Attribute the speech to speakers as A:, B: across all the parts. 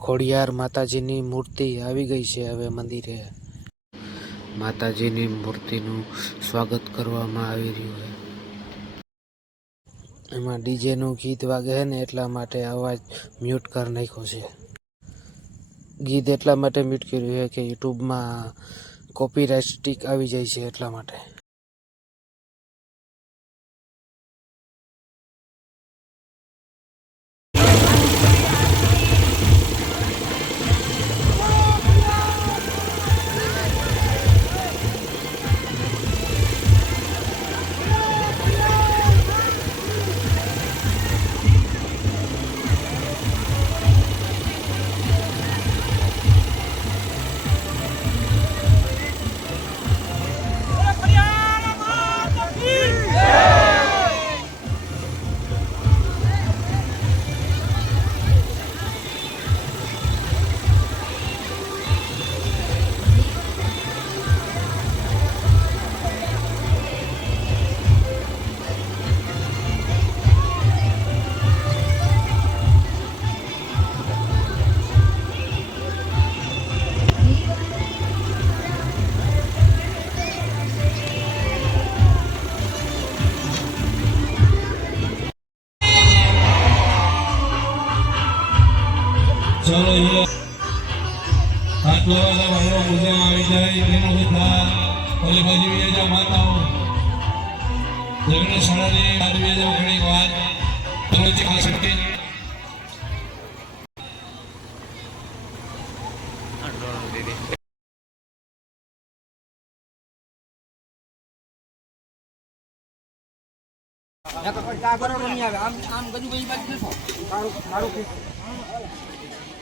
A: ખોડિયાર માતાજીની મૂર્તિ આવી ગઈ છે હવે મંદિરે. માતાજીની મૂર્તિનું સ્વાગત કરવામાં આવી રહ્યું છે. એમાં ડીજેનું ગીત વાગે છે ને એટલા માટે અવાજ મ્યુટ કરી નાખ્યો છે. ગીત એટલા માટે મ્યુટ કર્યું છે કે યુટ્યુબમાં કોપીરાઇટ સ્ટીક આવી જાય છે એટલા માટે.
B: વાળા ભાઈઓ પૂજામાં આવી જાય તેનો બધા ઓલી બાજુ બી જાઓ માતાઓ લગ્ન શાળાની બાજુ બી જાઓ ઘણી વાર તમે ચીખા શકતી
C: પાવર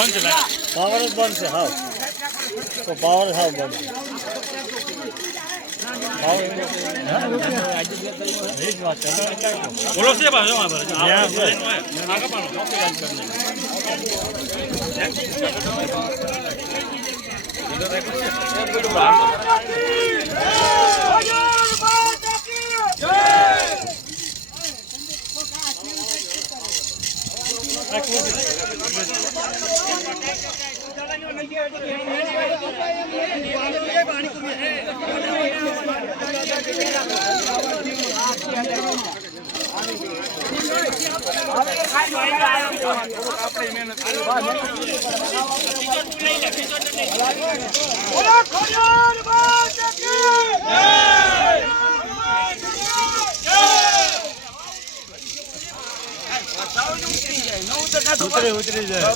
C: બંધ છે હાવ તો પાવર જ બંધ છે. હા તો પાવર જ બંધ. છે.
D: બોલો છે ભાઈ જમા ભરે
C: જ્યાં છે.
D: આગળ
C: ઉતરી ઉતરી જાય.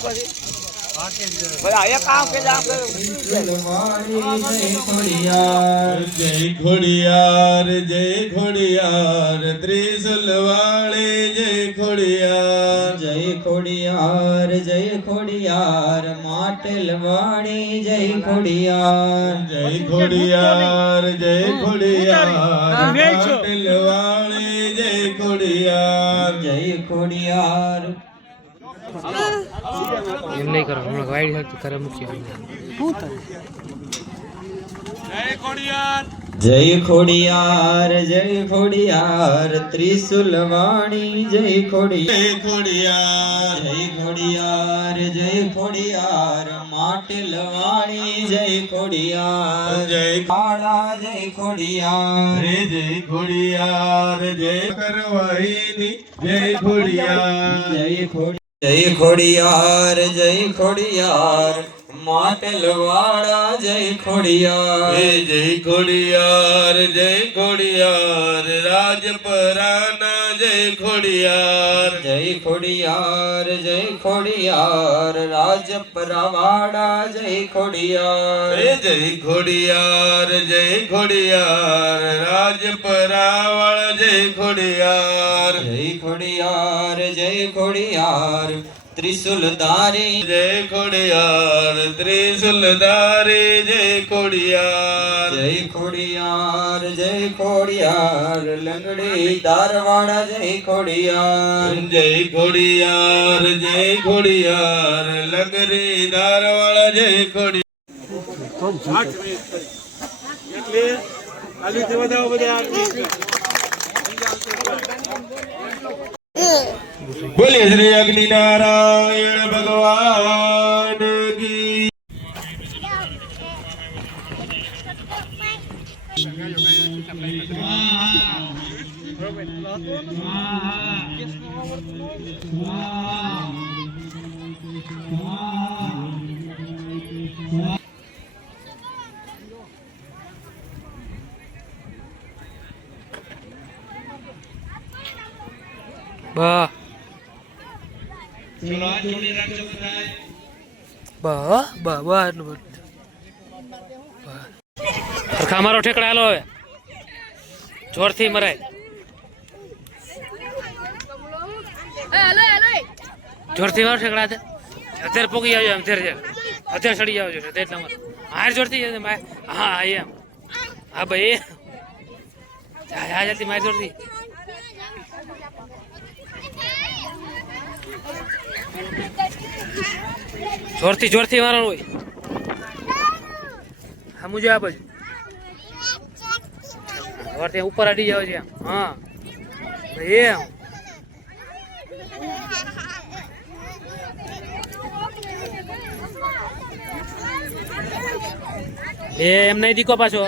B: જય. ઘોડિયાર જય ઘોડિયાર ત્રિસલવાળે જય ખોડિયાર
E: જય ખોડિયાર જય ખોડિયાર માટેલ વાણી જય ખોડિયાર
B: જય ખોડિયાર જય ખોડિયાર પાટીલ વાળે જય ખોડિયાર
E: જય ખોડિયાર
A: એમ નહીં કરો. હમણાં વાઈડ હતું કરે મૂક્યો
E: જય ખોડિયાર જય ખોડિયાર ત્રિશુલ વાણી જય ખોડિયાર.
B: જય ખોડિયાર.
E: જય ખોડિયાર જય ખોડિયાર માટેલ વાણી જય ખોડિયાર.
B: જય
E: કાળા જય ખોડિયાર.
B: રે જય ખોડિયાર જય કરવાઈની જય ખોડિયાર.
E: જય ખોડિયાર. જય ખોડિયાર જય ખોડિયાર. માટેલ વાળા જય ખોડિયાર.
B: જય ખોડિયાર જય ખોડિયાર રાજપરાના જય ખોડિયાર.
E: જય ખોડિયાર જય ખોડિયાર રાજપરાવાડા જય ખોડિયાર.
B: જય ખોડિયાર જય ખોડિયાર રાજપરાવાળા જય ખોડિયાર.
E: જય ખોડિયાર જય ખોડિયાર. ત્રિશુલ ધારી
B: જય ખોડિયાર ત્રિશુલધારી જય ખોડિયાર
E: જય ખોડિયાર જય ખોડિયાર લંગડી દારવાડા જય ખોડિયાર
B: જય ખોડિયાર જય ખોડિયાર લંગડી દારવાડા જય ખોડિયાર
D: એટલે આલી બધા
B: બોલીએ શ્રી અગ્નિ નારાયણ ભગવાન કી.
A: બા. બા એટલું બા. સરખા મારો ઠેકડા હાલો હવે. જોરથી મરાય. જોરથી મારો ઠેકડા છે. અત્યારે પોગી આવજો અત્યારે છે. અત્યારે સડી આવજો અત્યારે તમારે હાર જોરથી માર હા એમ. હા ભાઈ હા જલ્દી મારી જોરથી. જોરથી જોરથી મારવાનું હોય. હા મુજબ આ બાજુ. જોરથી ઉપર અડી જાવ છે. હા. એમ. એ એમ નહીં દીકો પાછો.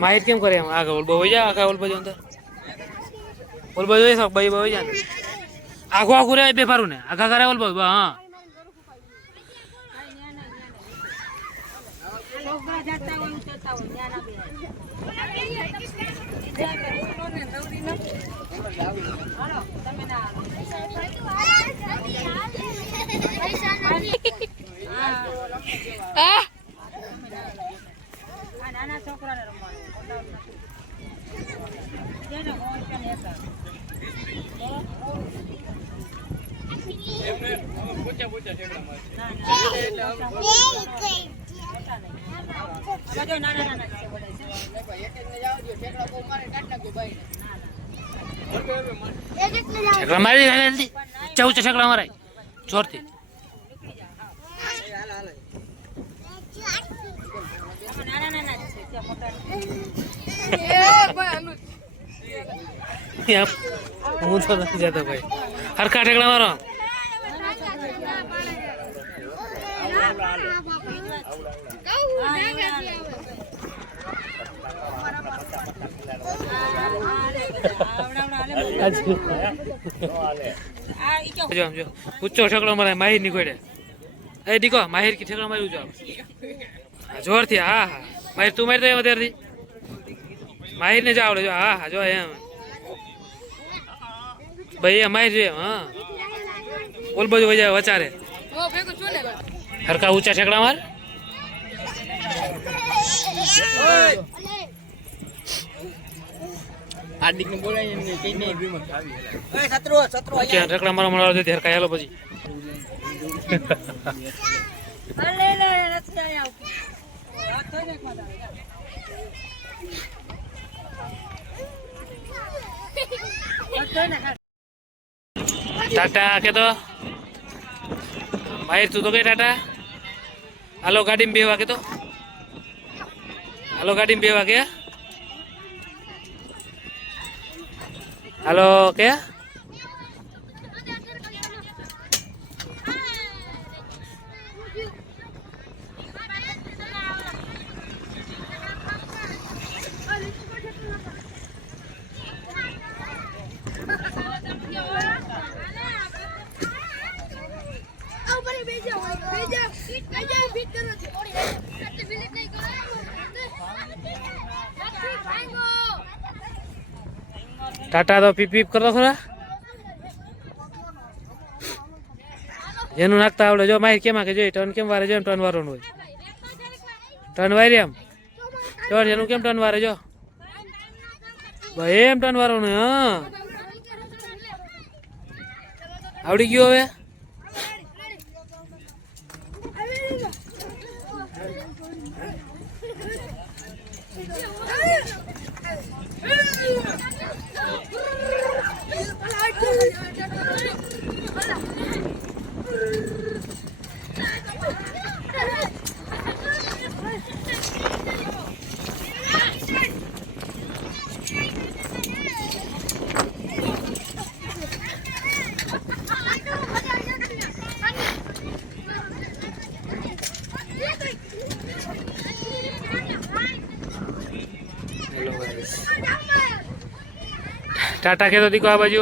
A: માહિત કેમ કરે એમ? આગળ ઓલ બહુ જાય આગળ ઓલ બાજુ અંદર? ઓલ બાજુ ભાઈ, બહુ જા. આખું આખું રે બે ફારું ને. આખા કરે ઓલ બાજુ હા.
F: નાના છોકરાને રમવાનું જેને હોય તેને એક જ. આ બધું નાના નાના છે બધા છે.
A: છેકડા મારી જલ્દી જોરથી
F: નાના છે છકડા નથી.
A: એમ હું તો નથી જતો ભાઈ. હરખા ઠેકડા મારો
F: હા, એવડા હાલે. આવડા આવડા હાલે. આ ઈ કેવું?
A: જો જો ઊંચો ઠેકડો મારે માહિર નીકળે એ દીકો માહિર કી ઠેકડો મારી હા, જોરથી હા હા માહિર તું મારી દે અત્યારથી માહિર ને જો આવડે જો હા હા જો એમ ભાઈ એ માહિર છે હા બોલ બાજુ વજા વચારે હરકા ઊંચા ઠેકડા માર ક્યાં ઠેકડા મારો મળવા દે હરખા હેલો પછી. ટાટા કે તો ભાઈ તું તો કે ટાટા હાલો ગાડીમાં બેવા કે તો હાલો ગાડીમાં બેવા કે હાલો કે ટાટા તો પીપ પીપ કરતો ખરા જેનું નાખતા આવડે. જો માહિર કેમ કે જોઈએ ટર્ન કેમ વારે? જો ટર્ન વાળવાનું હોય. ટર્ન વારી એમ? ટર્ન એનું કેમ ટર્ન વારે? જો. ભાઈ, એમ ટર્ન વારવાનું હા. આવડી ગયું હવે હેલો ગાઈસ ટાટા કે તો દીકો આ બાજુ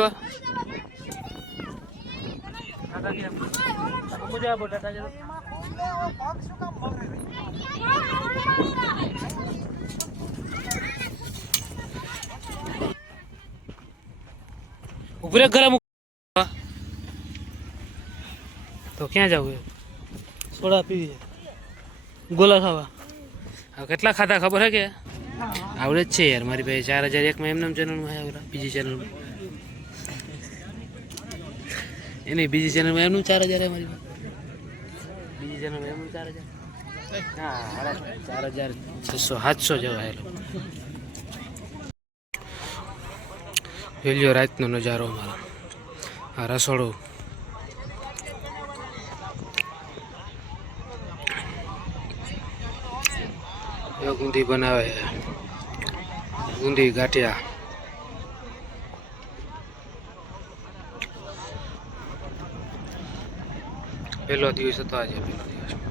A: ઉપરે ઘરે તો ક્યાં જવું
C: સોડા પીવી
A: ગોલા ખાવા. હવે કેટલા ખાતા ખબર હે કે? આવડે જ છે યાર, મારી પાસે ચાર હજાર એકમાં એમનામ ચેનલમાં આવડે બીજી ચેનલમાં એની બીજી ચેનલમાં એમનું ચાર હજાર મારી પાસે. બીજી ચેનલમાં એમનું ચાર હજાર? ચાર હજાર છસો, સાતસો જેવા એ લોકો. રાતનો નજારો અમારો. આ રસોડું. એ ગુંદી બનાવે ગુંદી ગાંઠિયા. પહેલો દિવસ હતો આજે પહેલો દિવસ.